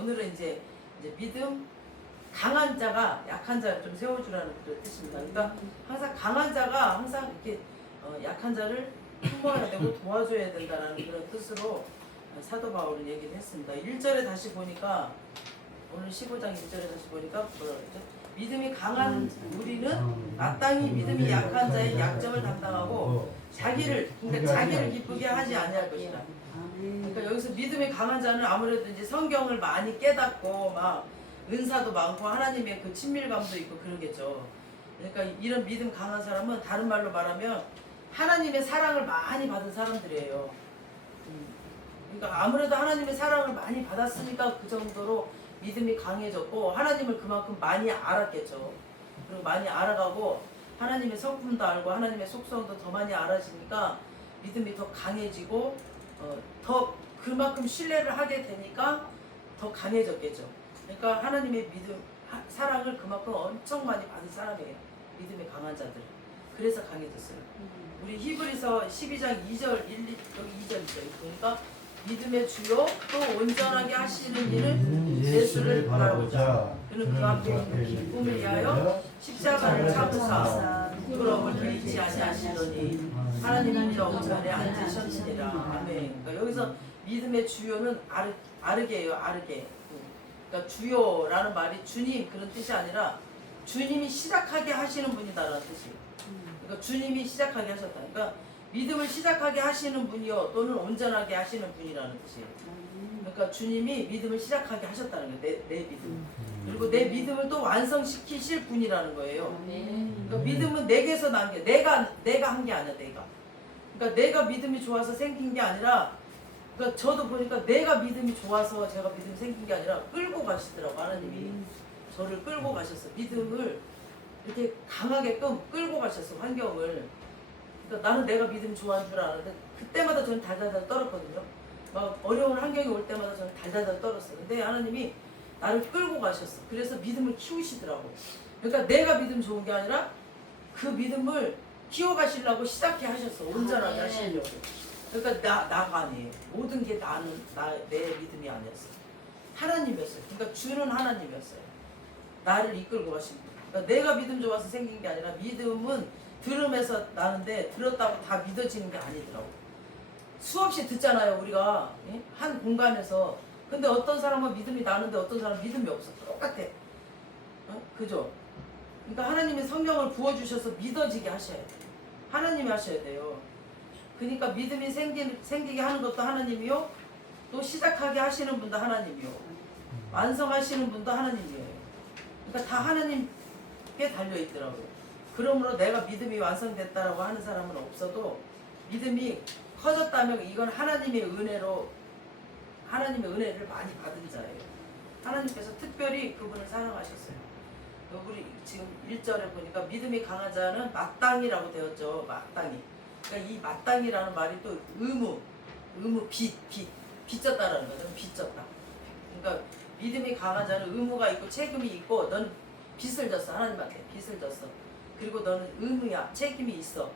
오늘은 이제 믿음 강한 자가 약한 자를 좀 세워주라는 그런 뜻입니다. 그러니까 항상 강한 자가 항상 이렇게 약한 자를 품어야 되고 도와줘야 된다는 그런 뜻으로 사도 바울은 얘기를 했습니다. 1절에 다시 보니까 오늘 15장 1절에 다시 보니까 뭐라 그러죠? 믿음이 강한 우리는 마땅히 믿음이 약한 자의 약점을 담당하고 그러니까 자기를 기쁘게 하지 아니할 것이라. 그러니까 여기서 믿음이 강한 자는 아무래도 이제 성경을 많이 깨닫고 막 은사도 많고 하나님의 그 친밀감도 있고 그러겠죠. 그러니까 이런 믿음 강한 사람은 다른 말로 말하면 하나님의 사랑을 많이 받은 사람들이에요. 그러니까 아무래도 하나님의 사랑을 많이 받았으니까 그 정도로 믿음이 강해졌고 하나님을 그만큼 많이 알았겠죠. 그리고 많이 알아가고 하나님의 성품도 알고 하나님의 속성도 더 많이 알아지니까 믿음이 더 강해지고 더 그만큼 신뢰를 하게 되니까 더 강해졌겠죠. 그러니까 하나님의 믿음, 사랑을 그만큼 엄청 많이 받은 사람이에요. 믿음이 강한 자들. 그래서 강해졌어요. 우리 히브리서 12장 2절, 1, 2, 여기 2절 있어요. 보니까 믿음의 주요 또 온전하게 하시는 이는 예수를 바라보자. 그는 그 앞에 있는 기쁨을 위하여 십자가를 참으사 부끄러움을 개의치 아니하시더니 하나님 이제 우편에 앉으셨느니라. 아멘. 그러니까 여기서 믿음의 주요는 아르게예요. 아르게. 그러니까 주요라는 말이 주님 그런 뜻이 아니라 주님이 시작하게 하시는 분이다라는 뜻이에요. 그러니까 주님이 시작하게 하셨다. 그러니까 믿음을 시작하게 하시는 분이요 또는 온전하게 하시는 분이라는 뜻이에요. 그러니까 주님이 믿음을 시작하게 하셨다는 거예요. 내 믿음. 그리고 내 믿음을 또 완성시키실 분이라는 거예요. 그러니까 믿음은 내게서 난 게 내가 한 게 아니야. 그러니까 내가 믿음이 좋아서 생긴 게 아니라 그러니까 저도 보니까 내가 믿음이 좋아서 제가 믿음이 생긴 게 아니라 끌고 가시더라고. 하나님이 저를 끌고 가셨어. 믿음을 이렇게 강하게끔 끌고 가셨어. 환경을. 그러니까 나는 내가 믿음 좋아하는 줄 알았는데 그때마다 저는 달달달 떨었거든요. 막 어려운 환경이 올 때마다 저는 달달달 떨었어요. 근데 하나님이 나를 끌고 가셨어. 그래서 믿음을 키우시더라고. 그러니까 내가 믿음 좋은 게 아니라 그 믿음을 키워가시려고 시작해 하셨어. 온전하게 하시려고. 그러니까 나가 아니에요. 모든 게 내 믿음이 아니었어. 하나님이었어요. 그러니까 주는 하나님이었어요. 나를 이끌고 가신 분. 그러니까 내가 믿음 좋아서 생긴 게 아니라 믿음은 들음에서 나는데 들었다고 다 믿어지는 게 아니더라고. 수없이 듣잖아요 우리가. 예? 한 공간에서. 근데 어떤 사람은 믿음이 나는데 어떤 사람은 믿음이 없어. 똑같아. 그죠? 그러니까 하나님의 성령을 부어주셔서 믿어지게 하셔야 돼요. 하나님이 하셔야 돼요. 그러니까 믿음이 생기게 하는 것도 하나님이요 또 시작하게 하시는 분도 하나님이요 완성하시는 분도 하나님이에요. 그러니까 다 하나님께 달려있더라고요. 그러므로 내가 믿음이 완성됐다라고 하는 사람은 없어도 믿음이 커졌다면 이건 하나님의 은혜를 많이 받은 자예요. 하나님께서 특별히 그분을 사랑하셨어요. 우리 지금 1절에 보니까 믿음이 강한 자는 마땅이라고 되었죠. 마땅이. 그러니까 이 마땅이라는 말이 또 의무 빚졌다라는 거죠. 빚졌다. 그러니까 믿음이 강한 자는 의무가 있고 책임이 있고 넌 빚을 졌어. 하나님한테 빚을 졌어. 그리고 너는 의무야. 책임이 있어.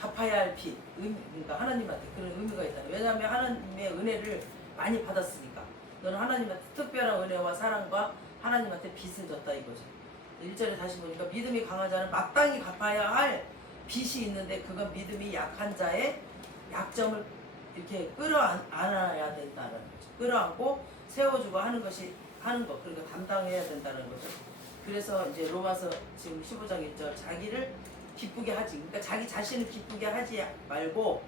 갚아야 할 빚. 그러니까 하나님한테 그런 의무가 있다. 왜냐하면 하나님의 은혜를 많이 받았으니까. 너는 하나님한테 특별한 은혜와 사랑과 하나님한테 빚을 졌다 이거죠. 1절에 다시 보니까 믿음이 강한 자는 마땅히 갚아야 할 빚이 있는데 그건 믿음이 약한 자의 약점을 이렇게 끌어안아야 된다는 거죠. 끌어안고 세워주고 하는 거 그러니까 담당해야 된다는 거죠. 그래서 이제 로마서 지금 15장 1절 자기를 기쁘게 하지. 그러니까 자기 자신을 기쁘게 하지 말고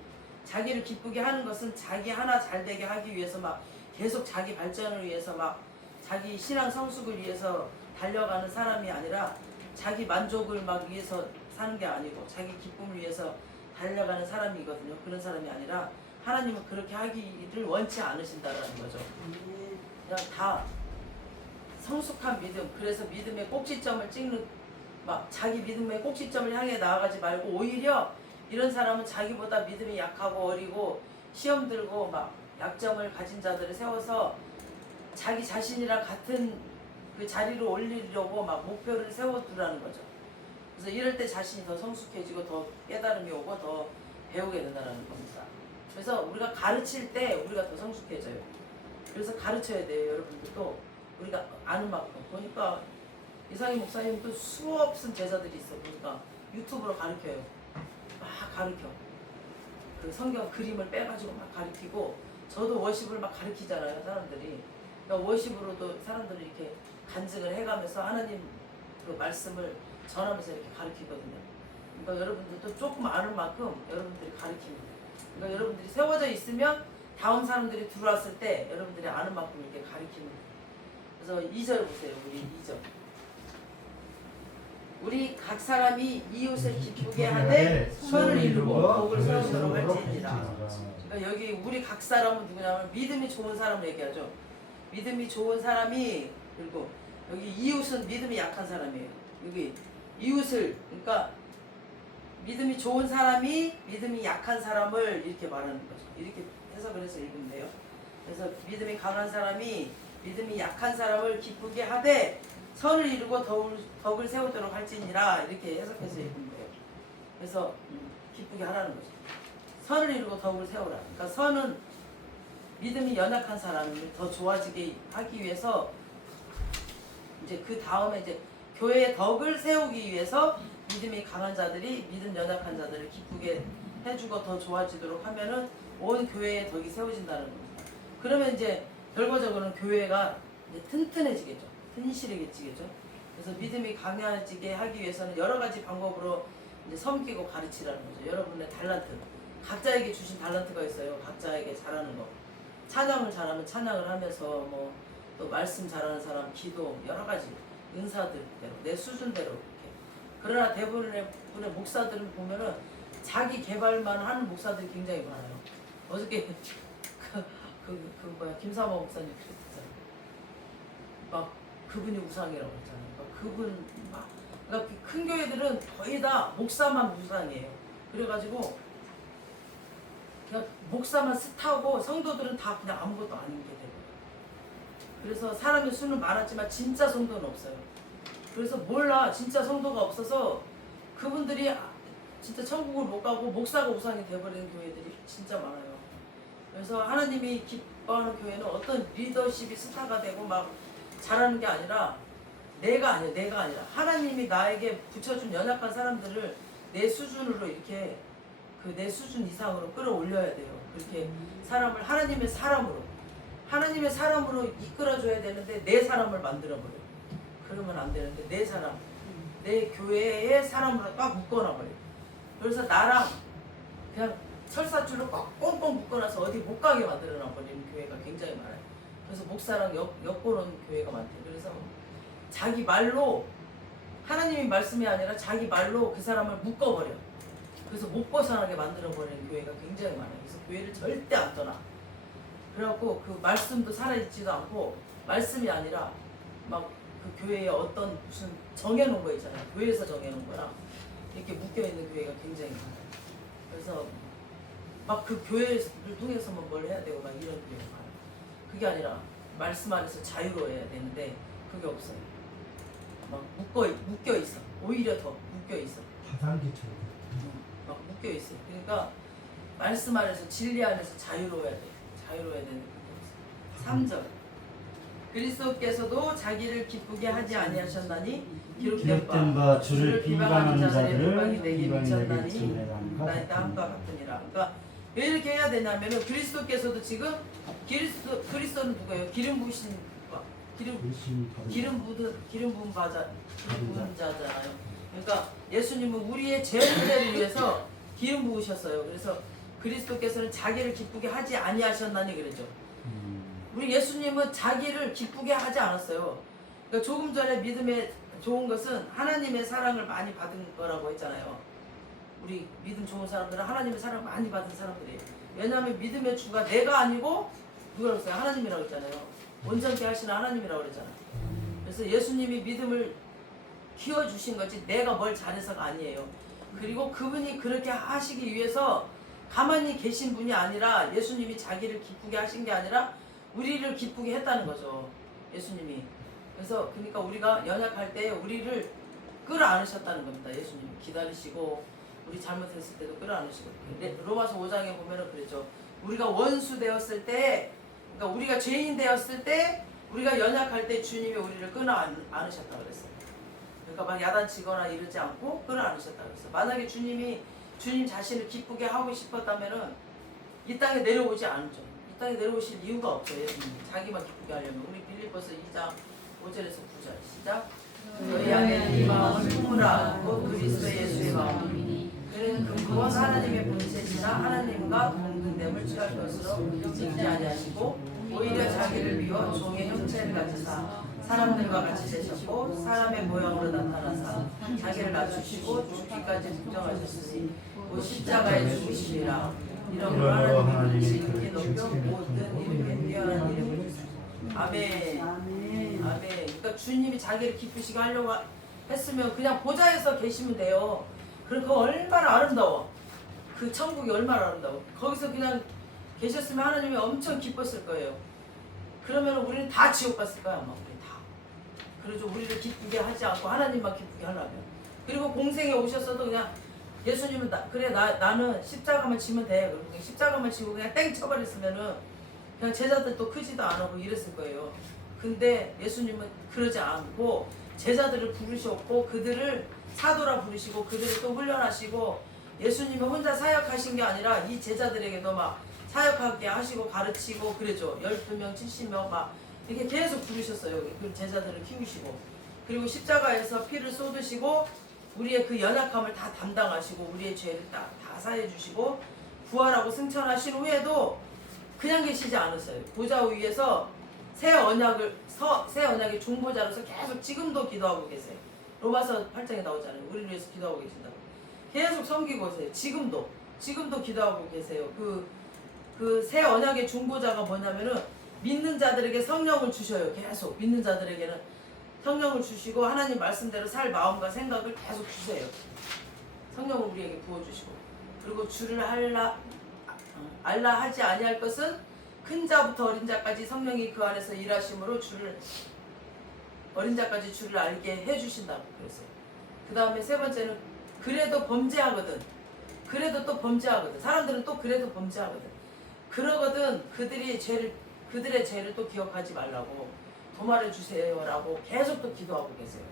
자기를 기쁘게 하는 것은 자기 하나 잘 되게 하기 위해서 막 계속 자기 발전을 위해서 막 자기 신앙 성숙을 위해서 달려가는 사람이 아니라 자기 만족을 막 위해서 사는 게 아니고 자기 기쁨을 위해서 달려가는 사람이거든요. 그런 사람이 아니라 하나님은 그렇게 하기를 원치 않으신다라는 거죠. 그냥 다 성숙한 믿음. 그래서 믿음의 꼭지점을 찍는 막 자기 믿음의 꼭지점을 향해 나아가지 말고 오히려 이런 사람은 자기보다 믿음이 약하고 어리고 시험 들고 막 약점을 가진 자들을 세워서 자기 자신이랑 같은 그 자리로 올리려고 막 목표를 세워두라는 거죠. 그래서 이럴 때 자신이 더 성숙해지고 더 깨달음이 오고 더 배우게 된다는 겁니다. 그래서 우리가 가르칠 때 우리가 더 성숙해져요. 그래서 가르쳐야 돼요. 여러분들도 우리가 아는 만큼. 보니까 이상희 목사님도 수없은 제자들이 있어. 보니까 유튜브로 가르쳐요. 막 가르쳐. 그 성경 그림을 빼가지고 막 가르치고, 저도 워십을 막 가르치잖아요, 사람들이. 그러니까 워십으로도 사람들이 이렇게 간증을 해가면서 하나님 그 말씀을 전하면서 이렇게 가르치거든요. 그러니까 여러분들도 조금 아는 만큼 여러분들이 가르칩니다. 그러니까 여러분들이 세워져 있으면 다음 사람들이 들어왔을 때 여러분들이 아는 만큼 이렇게 가르칩니다. 그래서 2절 보세요. 우리 2절. 우리 각 사람이 이웃을 기쁘게 하되 선을 이루고 복을 세우도록 할지니라. 그러니까 여기 우리 각 사람은 누구냐면 믿음이 좋은 사람을 얘기하죠. 믿음이 좋은 사람이, 그리고 여기 이웃은 믿음이 약한 사람이에요. 여기 이웃을, 그러니까 믿음이 좋은 사람이 믿음이 약한 사람을 이렇게 말하는 거죠. 이렇게 해석을 해서 읽으면 돼요. 그래서 믿음이 강한 사람이 믿음이 약한 사람을 기쁘게 하되 선을 이루고 덕을 세우도록 할지니라. 이렇게 해석해서 읽으면 돼요. 그래서 기쁘게 하라는 거죠. 선을 이루고 덕을 세우라. 그러니까 선은 믿음이 연약한 사람을 더 좋아지게 하기 위해서, 이제 그 다음에 이제 교회의 덕을 세우기 위해서 믿음이 강한 자들이 믿음 연약한 자들을 기쁘게 해주고 더 좋아지도록 하면은 온 교회의 덕이 세워진다는 겁니다. 그러면 이제 결과적으로는 교회가 이제 튼튼해지겠죠. 튼실해지겠죠. 그래서 믿음이 강해지게 하기 위해서는 여러 가지 방법으로 이제 섬기고 가르치라는 거죠. 여러분의 달란트, 각자에게 주신 달란트가 있어요. 각자에게 잘하는 거. 찬양을 잘하면 찬양을 하면서, 뭐 또 말씀 잘하는 사람, 기도, 여러 가지 은사들대로 내 수준대로 이렇게. 그러나 대부분의 목사들은 보면은 자기 개발만 하는 목사들이 굉장히 많아요. 어저께 김사모 목사님 그랬잖아요. 막 그분이 우상이라고 했잖아요. 그분 막, 그러니까 큰 교회들은 거의 다 목사만 우상이에요. 그래가지고 그냥 목사만 스타고 성도들은 다 그냥 아무것도 아닌 게 되고. 그래서 사람의 수는 많았지만 진짜 성도는 없어요. 그래서 몰라, 진짜 성도가 없어서 그분들이 진짜 천국을 못 가고 목사가 우상이 돼버리는 교회들이 진짜 많아요. 그래서 하나님이 기뻐하는 교회는 어떤 리더십이 스타가 되고 막 잘하는 게 아니라, 내가 아니라 하나님이 나에게 붙여준 연약한 사람들을 내 수준으로 이렇게, 그 내 수준 이상으로 끌어올려야 돼요. 그렇게 사람을 하나님의 사람으로 이끌어줘야 되는데 내 사람을 만들어버려요. 그러면 안 되는데 내 사람, 내 교회의 사람으로 딱 묶어놔버려요. 그래서 나랑 그냥 철사줄로 꽁꽁 묶어놔서 어디 못 가게 만들어놔버리는 교회가 굉장히 많아요. 그래서 목사랑 엮어놓은 교회가 많대요. 그래서 자기 말로, 하나님이 말씀이 아니라 자기 말로 그 사람을 묶어버려. 그래서 못 벗어나게 만들어버리는 교회가 굉장히 많아요. 그래서 교회를 절대 안 떠나. 그래갖고 그 말씀도 살아있지도 않고, 말씀이 아니라 막 그 교회에 어떤 무슨 정해놓은 거 있잖아요. 교회에서 정해놓은 거랑 이렇게 묶여있는 교회가 굉장히 많아요. 그래서 막 그 교회를 통해서만 뭘 해야 되고 막 이런 교회가 많아요. 그게 아니라 말씀 안에서 자유로워야 되는데 그게 없어요. 막 묶여있어. 오히려 더 묶여있어. 파산기처럼. 막 묶여있어요. 그러니까 말씀 안에서, 진리 안에서 자유로워야 돼. 자유로워야 되는 그게 없어요. 3절. 그리스도께서도 자기를 기쁘게 하지 아니하셨나니 기록된 바 주를 비방하는 자들의 비방이 내게 미쳤나니 나의 땀과 같으니라. 그러니까 왜 이렇게 해야 되냐면은, 그리스도께서도 지금 그리스도는 누구예요? 기름 부으신 기름 부은 자잖아요. 그러니까 예수님은 우리의 죄 문제를 위해서 기름 부으셨어요. 그래서 그리스도께서는 자기를 기쁘게 하지 아니하셨나니 그랬죠. 우리 예수님은 자기를 기쁘게 하지 않았어요. 그러니까 조금 전에 믿음의 좋은 것은 하나님의 사랑을 많이 받은 거라고 했잖아요. 우리 믿음 좋은 사람들은 하나님의 사랑을 많이 받은 사람들이에요. 왜냐하면 믿음의 주가 내가 아니고 누구라고 했어요? 하나님이라고 했잖아요. 온전케 하시는 하나님이라고 그랬잖아요. 그래서 예수님이 믿음을 키워주신 거지 내가 뭘 잘해서가 아니에요. 그리고 그분이 그렇게 하시기 위해서 가만히 계신 분이 아니라, 예수님이 자기를 기쁘게 하신 게 아니라 우리를 기쁘게 했다는 거죠. 예수님이. 그래서 그러니까 우리가 연약할 때 우리를 끌어안으셨다는 겁니다. 예수님이 기다리시고, 우리 잘못했을 때도 끌어안으시고. 로마서 5장에 보면은 그랬죠. 우리가 원수 되었을 때 그러니까 우리가 죄인 되었을 때, 우리가 연약할 때 주님이 우리를 끊어 안으셨다고 그랬어요. 그러니까 막 야단치거나 이러지 않고 끊어 안으셨다고 그랬어요. 만약에 주님이 주님 자신을 기쁘게 하고 싶었다면은 이 땅에 내려오지 않죠. 이 땅에 내려오실 이유가 없어요. 예수님이 자기만 기쁘게 하려면. 우리 빌립보서 2장 5절에서 9절 시작. 너희 안에 이 마음을 품으라. 곧 그리스도 예수의 마음이니 그는 근본 하나님의 본체시나 하나님과 동등됨을 취할 것으로 믿지 아니하시고 오히려 자기를 비워 종의 형체를 가지사 사람들과 같이 되셨고 사람의 모양으로 나타나사 자기를 낮추시고 죽기까지 복종하셨으니 곧 십자가에 죽으시리라. 이러므로 하나님이 그렇게 높여 모든 이름에 뛰어난 이름을 주시고 아멘. 아멘. 그러니까 주님이 자기를 기쁘시게 하려고 했으면 그냥 보좌에서 계시면 돼요. 그러니까 얼마나 아름다워. 그 천국이 얼마나 아름다워. 거기서 그냥 계셨으면 하나님이 엄청 기뻤을 거예요. 그러면 우리는 다 지옥 갔을 거야 아마. 우리 다. 그러죠. 우리를 기쁘게 하지 않고 하나님만 기쁘게 하려면. 그리고 공생에 오셨어도 그냥 예수님은 나는 십자가만 지면 돼. 그리고 십자가만 지고 그냥 땡 쳐버렸으면은 그냥 제자들도 크지도 않고 이랬을 거예요. 근데 예수님은 그러지 않고 제자들을 부르셨고 그들을 사도라 부르시고 그들을 또 훈련하시고 예수님은 혼자 사역하신 게 아니라 이 제자들에게도 막 사역하게 하시고 가르치고 그러죠. 12명, 70명 막 이렇게 계속 부르셨어요. 그 제자들을 키우시고 그리고 십자가에서 피를 쏟으시고 우리의 그 연약함을 다 담당하시고 우리의 죄를 다 사해 주시고 부활하고 승천하신 후에도 그냥 계시지 않으세요. 보좌 위에서 새 언약의 중보자로서 계속 지금도 기도하고 계세요. 로마서 8장에 나오잖아요. 우리를 위해서 기도하고 계신다고. 계속 섬기고 계세요. 지금도 기도하고 계세요. 그 새 언약의 중보자가 뭐냐면은 믿는 자들에게 성령을 주셔요. 계속 믿는 자들에게는 성령을 주시고 하나님 말씀대로 살 마음과 생각을 계속 주세요. 성령을 우리에게 부어주시고 그리고 주를 알라 하지 아니할 것은 큰 자부터 어린 자까지 성령이 그 안에서 일하심으로 어린 자까지 주를 알게 해주신다고 그랬어요. 그 다음에 세 번째는 그래도 범죄하거든. 그래도 또 범죄하거든. 사람들은 또 그래도 범죄하거든. 그러거든 그들의 죄를 또 기억하지 말라고 도말해 주세요라고 계속 또 기도하고 계세요.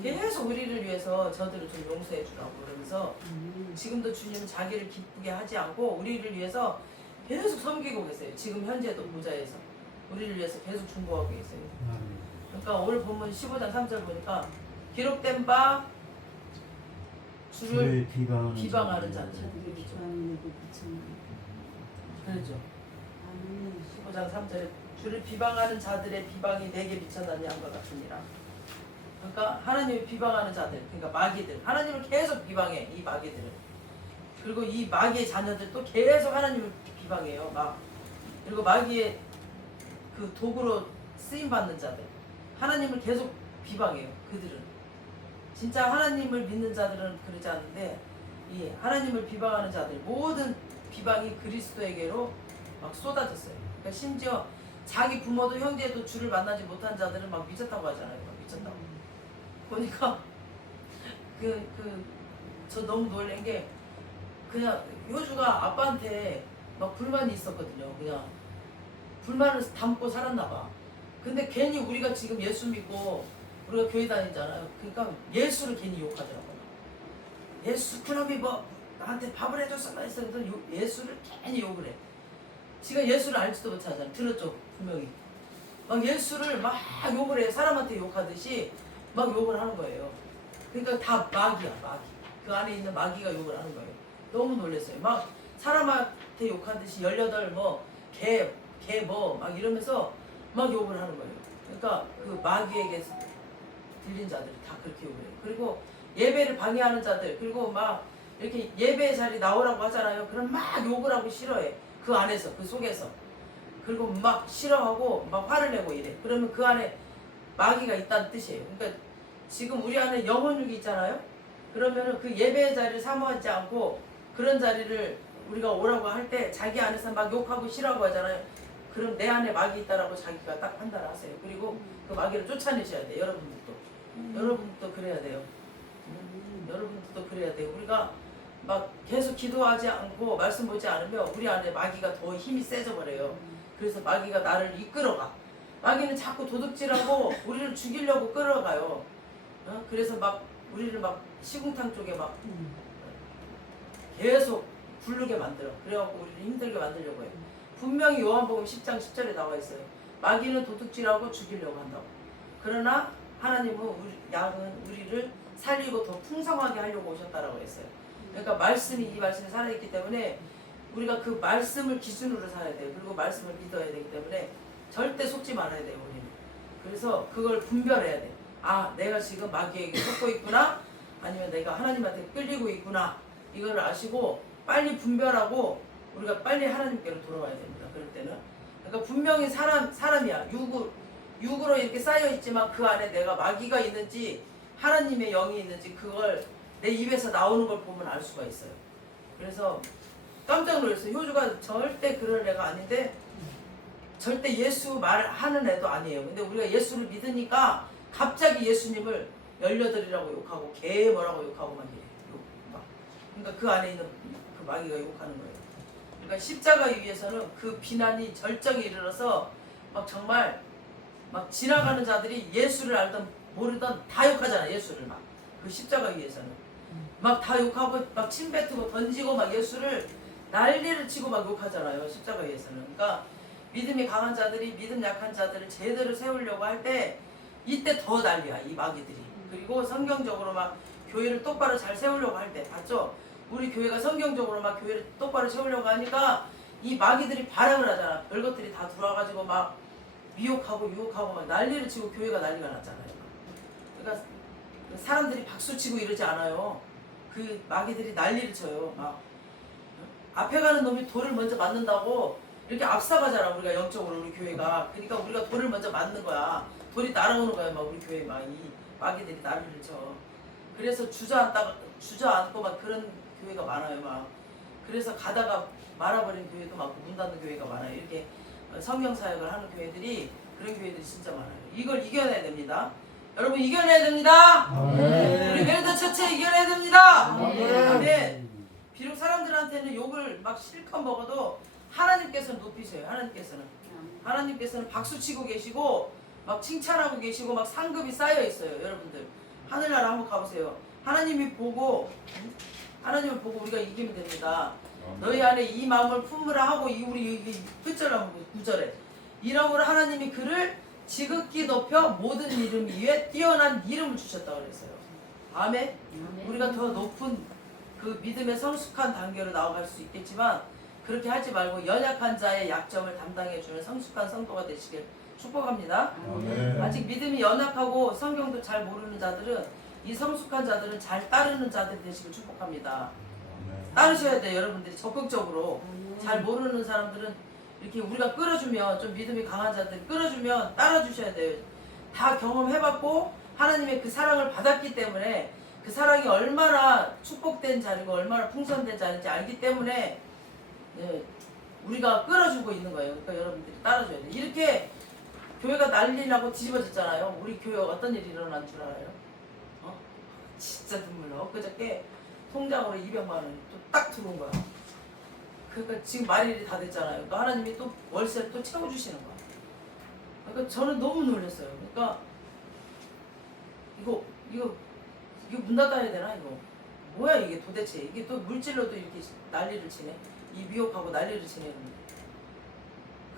계속 우리를 위해서 저들을 좀 용서해 주라고 그러면서 지금도 주님은 자기를 기쁘게 하지 않고 우리를 위해서 계속 섬기고 계세요. 지금 현재도 보좌에서 우리를 위해서 계속 중보하고 계세요. 그러니까 오늘 본문 15장 3절 보니까 기록된 바 주를 비방하는 자들. 그렇죠. 15장 3절에 주를 비방하는 자들의 비방이 내게 미쳤나니 한것 같으니라. 그러니까 하나님을 비방하는 자들, 그러니까 마귀들, 하나님을 계속 비방해 이 마귀들은. 그리고 이 마귀의 자녀들도 계속 하나님을 비방해요. 그리고 마귀의 그 도구로 쓰임 받는 자들, 하나님을 계속 비방해요. 그들은 진짜 하나님을 믿는 자들은 그러지 않는데 이 하나님을 비방하는 자들 모든 비방이 그리스도에게로 막 쏟아졌어요. 그러니까 심지어 자기 부모도 형제도 주를 만나지 못한 자들은 막 미쳤다고 하잖아요. 막 미쳤다고. 보니까 저 너무 놀란 게 그냥 효주가 아빠한테 막 불만이 있었거든요. 그냥 불만을 담고 살았나 봐. 근데 괜히 우리가 지금 예수 믿고 우리가 교회 다니잖아요. 그러니까 예수를 괜히 욕하더라고요. 예수 그놈이 뭐 나한테 밥을 해줬어 했었는데 예수를 괜히 욕을 해. 지가 예수를 알지도 못하잖아. 들었죠 분명히. 막 예수를 막 욕을 해. 사람한테 욕하듯이 막 욕을 하는 거예요. 그러니까 다 마귀야 마귀. 그 안에 있는 마귀가 욕을 하는 거예요. 너무 놀랐어요. 막 사람한테 욕하듯이 18 뭐 개 뭐 막 이러면서 막 욕을 하는 거예요. 그러니까 그 마귀에게 들린 자들이 다 그렇게 욕을 해요. 그리고 예배를 방해하는 자들, 그리고 막 이렇게 예배 자리 나오라고 하잖아요. 그럼 막 욕을 하고 싫어해. 그 안에서, 그 속에서. 그리고 막 싫어하고 막 화를 내고 이래. 그러면 그 안에 마귀가 있다는 뜻이에요. 그러니까 지금 우리 안에 영혼육이 있잖아요. 그러면은 그 예배 자리를 사모하지 않고 그런 자리를 우리가 오라고 할 때 자기 안에서 막 욕하고 싫어하고 하잖아요. 그럼 내 안에 마귀 있다라고 자기가 딱 판단을 하세요. 그리고 그 마귀를 쫓아내셔야 돼요. 여러분들도 그래야 돼요. 여러분들도 그래야 돼요. 우리가 막 계속 기도하지 않고 말씀 보지 않으면 우리 안에 마귀가 더 힘이 세져 버려요. 그래서 마귀가 나를 이끌어가. 마귀는 자꾸 도둑질하고 우리를 죽이려고 끌어가요. 그래서 막 우리를 막 시궁탕 쪽에 막 계속 굴르게 만들어. 그래갖고 우리를 힘들게 만들려고 해요. 분명히 요한복음 10장 10절에 나와 있어요. 마귀는 도둑질하고 죽이려고 한다고. 그러나 하나님은 양은 우리를 살리고 더 풍성하게 하려고 오셨다라고 했어요. 그러니까 이 말씀이 살아있기 때문에 우리가 그 말씀을 기준으로 살아야 돼요. 그리고 말씀을 믿어야 되기 때문에 절대 속지 말아야 돼요, 우리는. 그래서 그걸 분별해야 돼. 아, 내가 지금 마귀에게 속고 있구나, 아니면 내가 하나님한테 끌리고 있구나, 이걸 아시고 빨리 분별하고 우리가 빨리 하나님께로 돌아와야 됩니다. 그럴 때는. 그러니까 분명히 사람이야. 육으로 이렇게 쌓여 있지만 그 안에 내가 마귀가 있는지 하나님의 영이 있는지 그걸 내 입에서 나오는 걸 보면 알 수가 있어요. 그래서 깜짝 놀랐어요. 효주가 절대 그럴 애가 아닌데 절대 예수 말하는 애도 아니에요. 근데 우리가 예수를 믿으니까 갑자기 예수님을 18이라고 욕하고 개 뭐라고 욕하고 막 이래요. 그러니까 그 안에 있는 그 마귀가 욕하는 거예요. 그러니까 십자가 위에서는 그 비난이 절정에 이르러서 막 정말 막 지나가는 자들이 예수를 알던 모르던 다 욕하잖아. 예수를 막 그 십자가 위에서는 막 다 욕하고 막 침 뱉고 던지고 막 예수를 난리를 치고 막 욕하잖아요. 십자가 위에서는. 그러니까 믿음이 강한 자들이 믿음 약한 자들을 제대로 세우려고 할 때 이때 더 난리야, 이 마귀들이. 그리고 성경적으로 막 교회를 똑바로 잘 세우려고 할 때 봤죠? 우리 교회가 성경적으로 막 교회를 똑바로 세우려고 하니까 이 마귀들이 발악을 하잖아. 별것들이 다 들어와가지고 막 미혹하고 유혹하고 막 난리를 치고 교회가 난리가 났잖아요. 그러니까 사람들이 박수치고 이러지 않아요. 그 마귀들이 난리를 쳐요. 막 앞에 가는 놈이 돌을 먼저 맞는다고 이렇게 앞서가잖아. 우리가 영적으로 우리 교회가. 그러니까 우리가 돌을 먼저 맞는 거야. 돌이 날아오는 거야. 막 우리 교회 막 이 마귀들이 난리를 쳐. 그래서 주저앉고 막 그런 교회가 많아요. 막 그래서 가다가 말아버린 교회도 많고 문 닫는 교회가 많아요. 이렇게 성경 사역을 하는 교회들이 그런 교회들이 진짜 많아요. 이걸 이겨내야 됩니다. 여러분 이겨내야 됩니다. 우리 멜더 처체 이겨내야 됩니다. 아멘. 비록 사람들한테는 욕을 막 실컷 먹어도 하나님께서는 높이세요. 하나님께서는 박수치고 계시고 막 칭찬하고 계시고 막 상급이 쌓여 있어요. 여러분들 하늘나라 한번 가보세요. 하나님을 보고 우리가 이기면 됩니다. 너희 안에 이 마음을 품으라 하고 우리 끝절하고 9절에 이러므로 하나님이 그를 지극히 높여 모든 이름 위에 뛰어난 이름을 주셨다고 그랬어요. 아멘. 우리가 더 높은 그 믿음의 성숙한 단계로 나아갈 수 있겠지만 그렇게 하지 말고 연약한 자의 약점을 담당해주는 성숙한 성도가 되시길 축복합니다. 아직 믿음이 연약하고 성경도 잘 모르는 자들은 이 성숙한 자들은 잘 따르는 자들이 되시길 축복합니다. 따르셔야 돼요. 여러분들이 적극적으로. 잘 모르는 사람들은 이렇게 우리가 끌어주면 좀 믿음이 강한 자들 끌어주면 따라주셔야 돼요. 다 경험해봤고 하나님의 그 사랑을 받았기 때문에 그 사랑이 얼마나 축복된 자리고 얼마나 풍성된 자리인지 알기 때문에 우리가 끌어주고 있는 거예요. 그러니까 여러분들이 따라줘야 돼요. 이렇게 교회가 난리 나고 뒤집어졌잖아요. 우리 교회 어떤 일이 일어난 줄 알아요? 진짜 눈물 나. 엊그저께 통장으로 200만 원이 또 딱 들어온 거야. 그러니까 지금 말일이 다 됐잖아요. 그러니까 하나님이 또 월세를 또 채워주시는 거야. 그러니까 저는 너무 놀랐어요. 그러니까 이거 문 닫아야 되나 이거? 뭐야 이게 도대체? 이게 또 물질로도 이렇게 난리를 치네. 이 미혹하고 난리를 치네.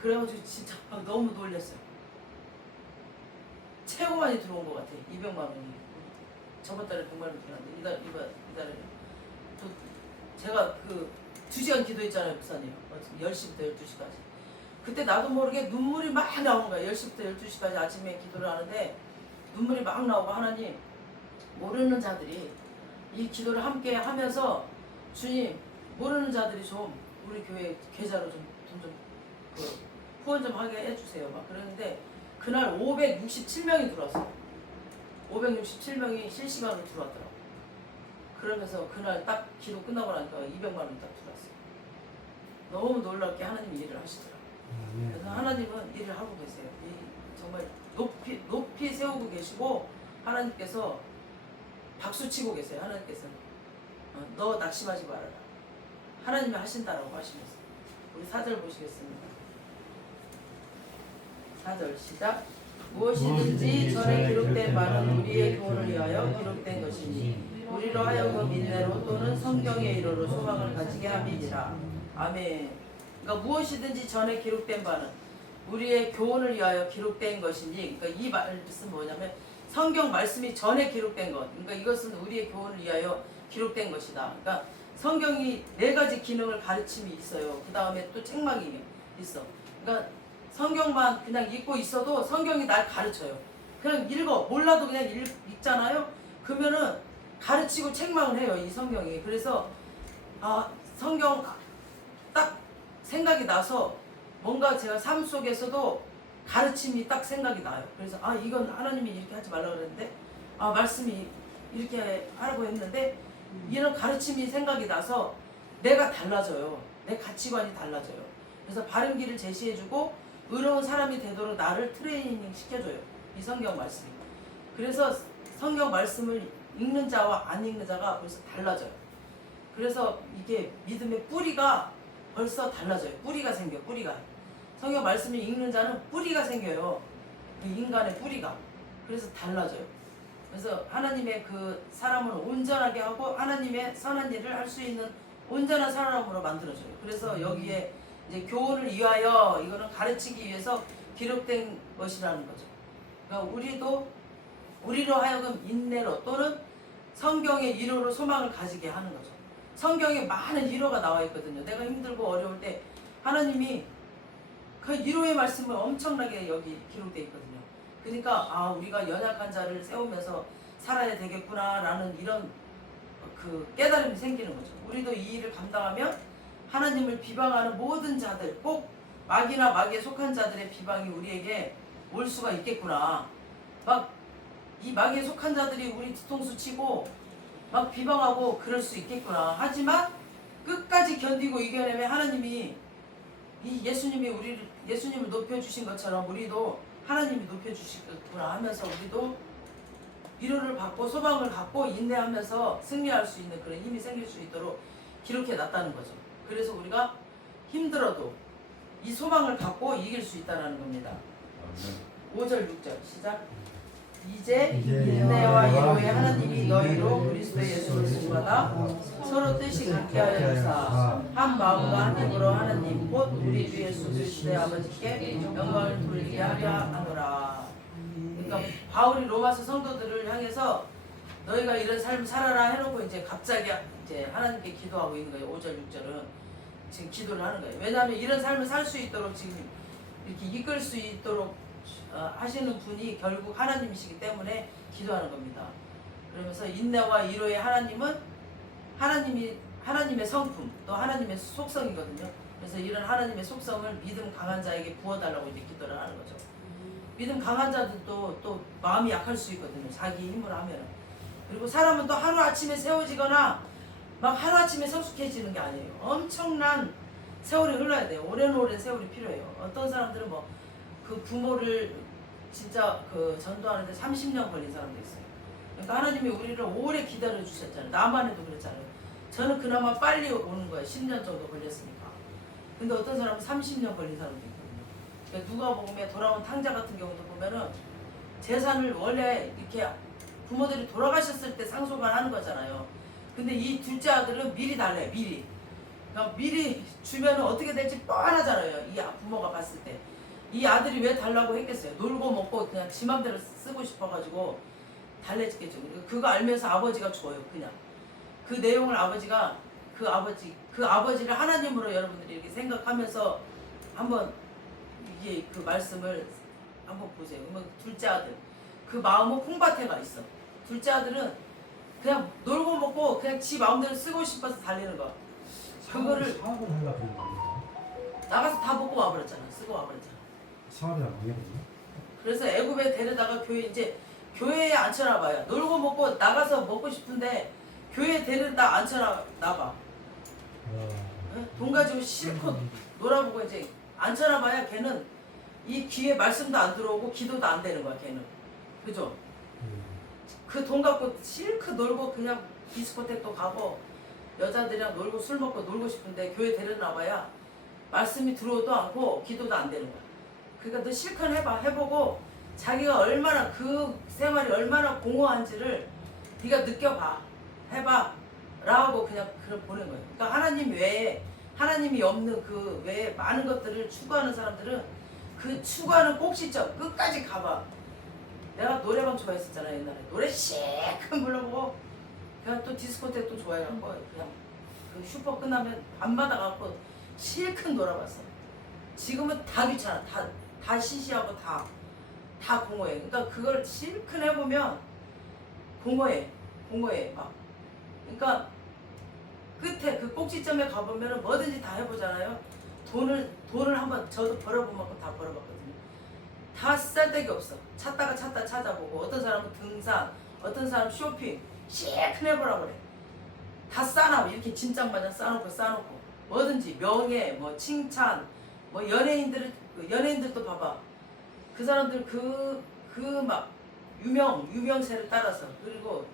그래가지고 진짜 너무 놀랐어요. 최고 많이 들어온 것 같아. 200만 원이. 저번 달에 100만 원 들어왔는데 이달에는 제가 그 2시간 기도했잖아요, 목사님. 10시부터 12시까지. 그때 나도 모르게 눈물이 막 나오는 거야. 10시부터 12시까지 아침에 기도를 하는데 눈물이 막 나오고 하나님 모르는 자들이 이 기도를 함께 하면서 주님 모르는 자들이 좀 우리 교회 계좌로 좀 후원 좀 하게 해주세요. 막 그랬는데 그날 567명이 들어왔어요. 567명이 실시간으로 들어왔더라고. 그러면서 그날 딱 기도 끝나고 나니까 200만 원이 딱 들어왔어요. 너무 놀랍게 하나님이 일을 하시더라고요. 그래서 하나님은 일을 하고 계세요. 정말 높이 세우고 계시고 하나님께서 박수치고 계세요. 하나님께서는 너 낙심하지 말아라. 하나님이 하신다라고 하시면서 우리 4절 보시겠습니다. 4절 시작. 무엇이든지 전에 기록된 바는 우리의 교훈을 위하여 기록된 것이니 우리로 하여금 인내로 또는 성경의 이로로 소망을 가지게 함이니라. 아멘. 그러니까 무엇이든지 전에 기록된 바는 우리의 교훈을 위하여 기록된 것이니, 그러니까 이 말씀은 뭐냐면 성경 말씀이 전에 기록된 것. 그러니까 이것은 우리의 교훈을 위하여 기록된 것이다. 그러니까 성경이 4가지 기능을 가르침이 있어요. 그 다음에 또 책망이 있어. 그러니까 성경만 그냥 읽고 있어도 성경이 날 가르쳐요. 그냥 읽어. 몰라도 그냥 읽잖아요. 그러면은 가르치고 책망을 해요. 이 성경이. 그래서 성경 딱 생각이 나서 뭔가 제가 삶 속에서도 가르침이 딱 생각이 나요. 그래서 이건 하나님이 이렇게 하지 말라 그랬는데 말씀이 이렇게 하라고 했는데 이런 가르침이 생각이 나서 내가 달라져요. 내 가치관이 달라져요. 그래서 바른 길을 제시해주고 의로운 사람이 되도록 나를 트레이닝 시켜줘요. 이 성경 말씀이. 그래서 성경 말씀을 읽는 자와 안 읽는 자가 벌써 달라져요. 그래서 이게 믿음의 뿌리가 벌써 달라져요. 뿌리가 생겨. 뿌리가. 성경 말씀을 읽는 자는 뿌리가 생겨요. 그 인간의 뿌리가. 그래서 달라져요. 그래서 하나님의 그 사람을 온전하게 하고 하나님의 선한 일을 할 수 있는 온전한 사람으로 만들어줘요. 그래서 여기에 이제 교훈을 위하여, 이거는 가르치기 위해서 기록된 것이라는 거죠. 그러니까 우리로 하여금 인내로 또는 성경의 위로로 소망을 가지게 하는 거죠. 성경에 많은 위로가 나와 있거든요. 내가 힘들고 어려울 때 하나님이 그 위로의 말씀을 엄청나게 여기 기록되어 있거든요. 그러니까 우리가 연약한 자를 세우면서 살아야 되겠구나라는 이런 그 깨달음이 생기는 거죠. 우리도 이 일을 감당하면 하나님을 비방하는 모든 자들, 꼭 마귀나 마귀에 속한 자들의 비방이 우리에게 올 수가 있겠구나. 막 이 마귀에 속한 자들이 우리 뒤통수 치고 막 비방하고 그럴 수 있겠구나. 하지만 끝까지 견디고 이겨내면 하나님이 예수님을 높여주신 것처럼 우리도 하나님이 높여주시겠구나 하면서 우리도 위로를 받고 소망을 갖고 인내하면서 승리할 수 있는 그런 힘이 생길 수 있도록 기록해 놨다는 거죠. 그래서 우리가 힘들어도 이 소망을 갖고 이길 수 있다는 겁니다. 5절 6절 시작. 이제 인내와 위로의 하나님이 너희로 그리스도 예수를 승받아 서로 뜻이 같게 하여 주사 한 마음과 한 힘으로 하나님 곧 우리 주 예수 그리스도의 아버지께 영광을 돌리게 하려 하노라. 그러니까 바울이 로마서 성도들을 향해서 너희가 이런 삶을 살아라 해놓고 이제 갑자기 이제 하나님께 기도하고 있는 거예요. 5절 6절은 지금 기도를 하는 거예요. 왜냐하면 이런 삶을 살 수 있도록 지금 이렇게 이끌 수 있도록 하시는 분이 결국 하나님이시기 때문에 기도하는 겁니다. 그러면서 인내와 위로의 하나님은 하나님의 성품 또 하나님의 속성이거든요. 그래서 이런 하나님의 속성을 믿음 강한 자에게 부어달라고 이제 기도를 하는 거죠. 믿음 강한 자들도 또 마음이 약할 수 있거든요. 자기 힘으로 하면은. 그리고 사람은 또 하루아침에 세워지거나 막 하루아침에 성숙해지는 게 아니에요. 엄청난 세월이 흘러야 돼요. 오랜 세월이 필요해요. 어떤 사람들은 그 부모를 진짜 그 전도하는데 30년 걸린 사람도 있어요. 그러니까 하나님이 우리를 오래 기다려 주셨잖아요. 나만 해도 그랬잖아요. 저는 그나마 빨리 오는 거예요. 10년 정도 걸렸으니까. 근데 어떤 사람은 30년 걸린 사람도 있거든요. 그러니까 누가복음에 돌아온 탕자 같은 경우도 보면은 재산을 원래 이렇게 부모들이 돌아가셨을 때 상속만 하는 거잖아요. 근데 이 둘째 아들은 미리 달래요. 미리. 그러니까 미리 주면 어떻게 될지 뻔하잖아요. 이 부모가 봤을 때. 이 아들이 왜 달라고 했겠어요? 놀고 먹고 그냥 지 맘대로 쓰고 싶어가지고 달래겠죠. 그거 알면서 아버지가 줘요. 그냥. 그 내용을 그 아버지를 하나님으로 여러분들이 이렇게 생각하면서 한번 이게 그 말씀을 한번 보세요. 그러면 둘째 아들. 그 마음은 콩밭에가 있어. 둘째 아들은 그냥 놀고 먹고 그냥 지 마음대로 쓰고 싶어서 달리는 거야. 그거를 사업을 하려고 그런 겁니다. 나가서 다 먹고 와버렸잖아. 쓰고 와버렸잖아. 사업이 안 되거든요. 그래서 애굽에 데려다가 교회에 앉혀놔 봐요. 놀고 먹고 나가서 먹고 싶은데 교회에 데려다 앉혀놔 봐. 돈 가지고 실컷 놀아보고 이제 앉혀놔 봐야 걔는 이 귀에 말씀도 안 들어오고 기도도 안 되는 거야. 걔는. 그죠? 그 돈 갖고 실컷 놀고 그냥 디스코텍도 가고 여자들이랑 놀고 술 먹고 놀고 싶은데 교회 데려놔 봐야 말씀이 들어오도 않고 기도도 안 되는 거야. 그러니까 너 실컷 해봐. 해보고 자기가 얼마나 그 생활이 얼마나 공허한지를 네가 느껴봐. 해봐. 라고 그냥 보낸 거예요. 그러니까 하나님 외에 하나님이 없는 그 외에 많은 것들을 추구하는 사람들은 그 추구하는 꼭지점 끝까지 가봐. 내가 노래방 좋아했었잖아 옛날에. 노래 실컷 불러보고 그냥 또 디스코텍 또 좋아해갖고 그냥 그 슈퍼 끝나면 밤마다 가고 실컷 놀아봤어. 지금은 다 귀찮아. 다 시시하고 다 공허해. 그러니까 그걸 실컷 해보면 공허해 막. 그러니까 끝에 그 꼭지점에 가보면 뭐든지 다 해보잖아요. 돈을 한번 저도 벌어본 만큼 다 벌어봤거든요. 다 쓸데기 없어. 찾다 찾아보고 어떤 사람은 등산, 어떤 사람 쇼핑 실컷 해보라 그래. 다 싸놔. 이렇게 진짱마냥 싸놓고 뭐든지 명예, 뭐 칭찬, 뭐 연예인들도 봐봐. 그 사람들 그 막 유명세를 따라서 그리고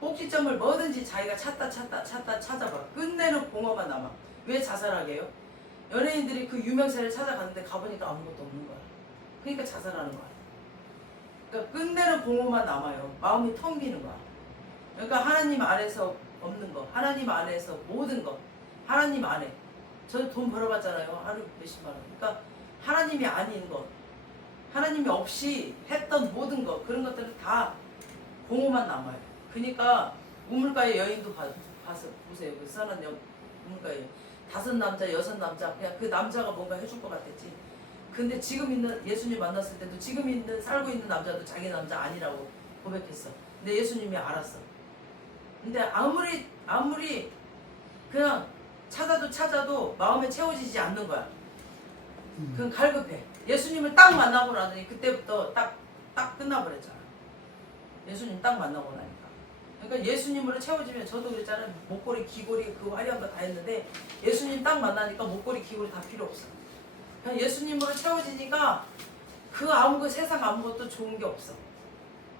꼭지점을 뭐든지 자기가 찾다 찾아봐. 끝내는 공허만 남아. 왜 자살하게 해요? 연예인들이 그 유명세를 찾아갔는데 가보니까 아무것도 없는 거야. 그러니까 자살하는 거야. 그러니까 끝내는 공허만 남아요. 마음이 텅 비는 거야. 그러니까 하나님 안에서 없는 거, 하나님 안에서 모든 거, 하나님 안에. 저도 돈 벌어봤잖아요. 하루 몇십만 원. 그러니까 하나님이 아닌 것, 하나님이 없이 했던 모든 것, 그런 것들은 다 공허만 남아요. 그러니까 우물가의 여인도 봐서 보세요. 그 선한 우물가에 5남자, 6남자 그냥 그 남자가 뭔가 해줄 것 같았지. 근데 지금 있는 예수님 만났을 때도 지금 살고 있는 남자도 자기 남자 아니라고 고백했어. 근데 예수님이 알았어. 근데 아무리 그냥 찾아도 마음에 채워지지 않는 거야. 그건 갈급해. 예수님을 딱 만나고 나더니 그때부터 딱 끝나버렸잖아. 예수님 딱 만나고 나니까. 그러니까 예수님으로 채워지면 저도 그랬잖아요. 목걸이, 귀걸이 그 화려한 거 다 했는데 예수님 딱 만나니까 목걸이, 귀걸이 다 필요 없어. 그냥 예수님으로 채워지니까 세상 아무것도 좋은 게 없어.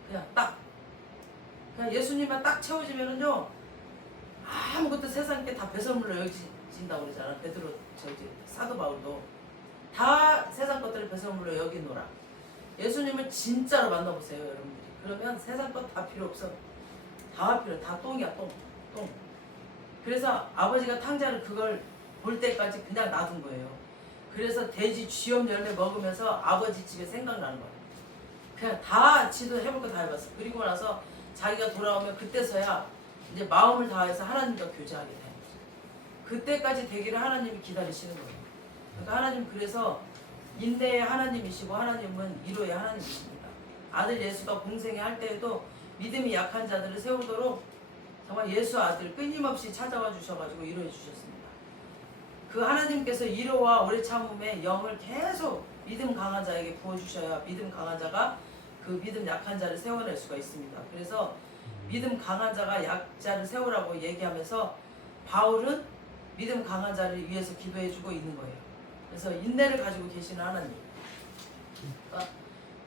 그냥 예수님만 딱 채워지면은요 아무것도 세상 게 다 배설물로 여겨진다고 그러잖아. 베드로 사도 바울도 다 세상 것들을 배설물로 여기노라. 예수님을 진짜로 만나보세요, 여러분들이. 그러면 세상 것 다 필요 없어. 다 똥이야, 똥. 그래서 아버지가 탕자를 그걸 볼 때까지 그냥 놔둔 거예요. 그래서 돼지 쥐염 열매 먹으면서 아버지 집에 생각나는 거예요. 그냥 다 지도 해볼 거 다 해봤어. 그리고 나서 자기가 돌아오면 그때서야 이제 마음을 다해서 하나님과 교제하게 되는 거죠. 그때까지 되기를 하나님이 기다리시는 거예요. 그러니까 하나님 그래서 인내의 하나님이시고 하나님은 위로의 하나님이십니다. 아들 예수가 공생에 할 때에도 믿음이 약한 자들을 세우도록 정말 예수 아들 끊임없이 찾아와 주셔가지고 위로해 주셨습니다. 그 하나님께서 위로와 오래 참음의 영을 계속 믿음 강한 자에게 부어주셔야 믿음 강한 자가 그 믿음 약한 자를 세워낼 수가 있습니다. 그래서 믿음 강한 자가 약자를 세우라고 얘기하면서 바울은 믿음 강한 자를 위해서 기도해주고 있는 거예요. 그래서 인내를 가지고 계시는 하나님, 그러니까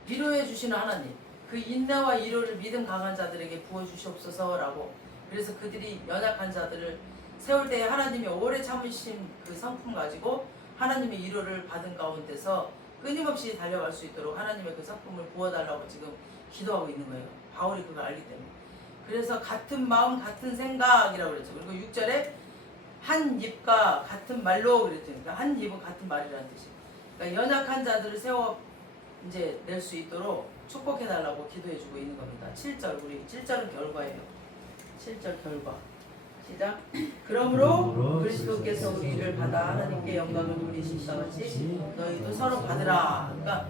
위로해 주시는 하나님, 그 인내와 위로를 믿음 강한 자들에게 부어주시옵소서라고. 그래서 그들이 연약한 자들을 세울 때에 하나님이 오래 참으신 그 성품 가지고 하나님의 위로를 받은 가운데서 끊임없이 달려갈 수 있도록 하나님의 그 성품을 부어달라고 지금 기도하고 있는 거예요. 바울이 그걸 알기 때문에. 그래서 같은 마음 같은 생각이라고 그랬죠. 그리고 6절에 한 입과 같은 말로 그랬죠. 그러니까 한 입은 같은 말이라는 뜻이에요. 그러니까 연약한 자들을 세워 이제 낼 수 있도록 축복해달라고 기도해주고 있는 겁니다. 7절, 우리 7절은 결과예요. 7절 결과. 시작. 그러므로 그리스도께서 우리를 받아 하나님께 영광을 돌리신다 같이 너희도 서로 받으라. 그러니까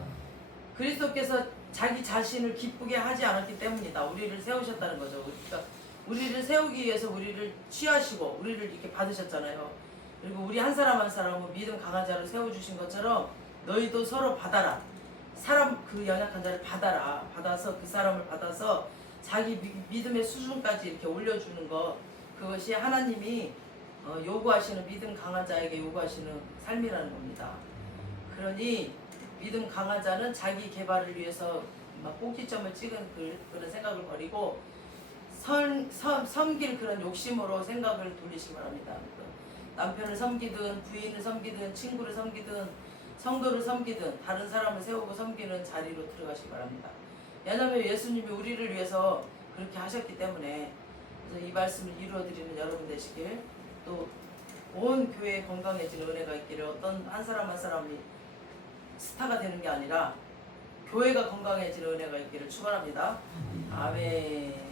그리스도께서 자기 자신을 기쁘게 하지 않았기 때문이다. 우리를 세우셨다는 거죠. 그러니까 우리를 세우기 위해서 우리를 취하시고 우리를 이렇게 받으셨잖아요. 그리고 우리 한 사람 한 사람은 믿음 강한 자를 세워주신 것처럼 너희도 서로 받아라. 사람 그 연약한 자를 받아서 그 사람을 받아서 자기 믿음의 수준까지 이렇게 올려주는 것, 그것이 하나님이 요구하시는 믿음 강한 자에게 요구하시는 삶이라는 겁니다. 그러니 믿음 강한 자는 자기 개발을 위해서 막 꼭지점을 찍은 그런 생각을 버리고 섬길 그런 욕심으로 생각을 돌리시기 바랍니다. 남편을 섬기든 부인을 섬기든 친구를 섬기든 성도를 섬기든 다른 사람을 세우고 섬기는 자리로 들어가시기 바랍니다. 왜냐하면 예수님이 우리를 위해서 그렇게 하셨기 때문에 그래서 이 말씀을 이루어드리는 여러분 되시길, 또 온 교회에 건강해지는 은혜가 있기를, 어떤 한 사람 한 사람이 스타가 되는 게 아니라 교회가 건강해지는 은혜가 있기를 축원합니다. 아멘.